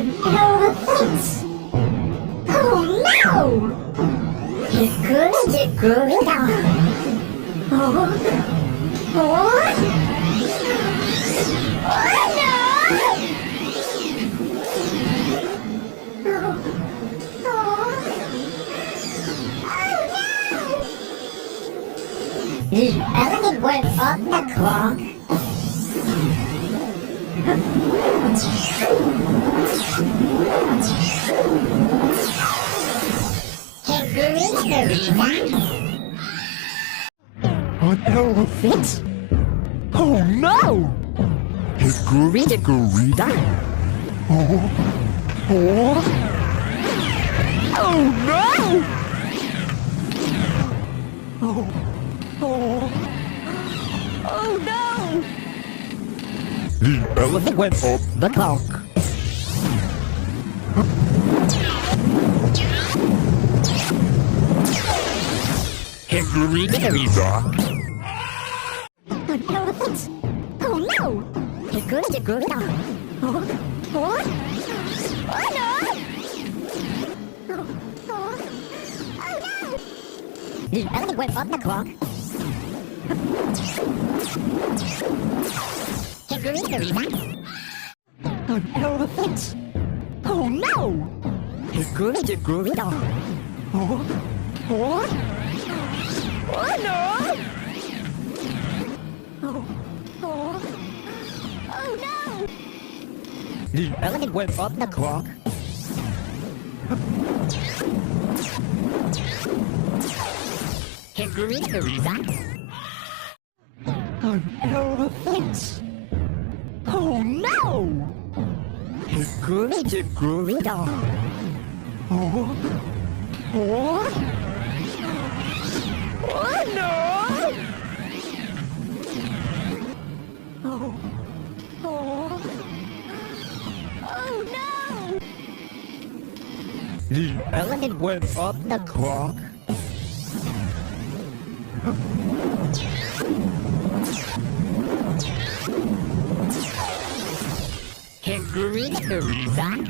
Elephants! Oh no! Hickory dickory down. Oh no! The elephant went up the clock. An elephant? Oh no! Hickory dickory down. Oh no! Oh no! The elephant went up the clock. Hickory dickory dock. An elephant! Oh no! Hickory dickory dock. Oh no! The elephant went up the clock. Hickory dickory dock. An elephant? Oh no! Hickory dickory dock. Oh no! Oh no! The elephant went up the clock. Hickory dickory dock. An elephant? Oh no! Hickory dickory dock. Oh no! Oh no! The elephant went up the clock. Hickory dickory dock.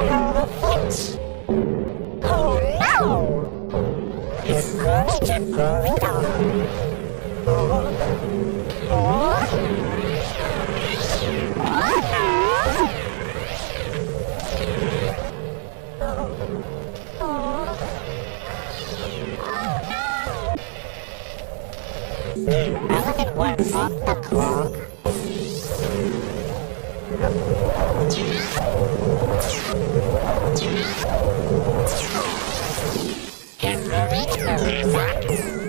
Elephant? Oh no! Hickory dickory dock. The elephant went up the clock. Hickory dickory dock.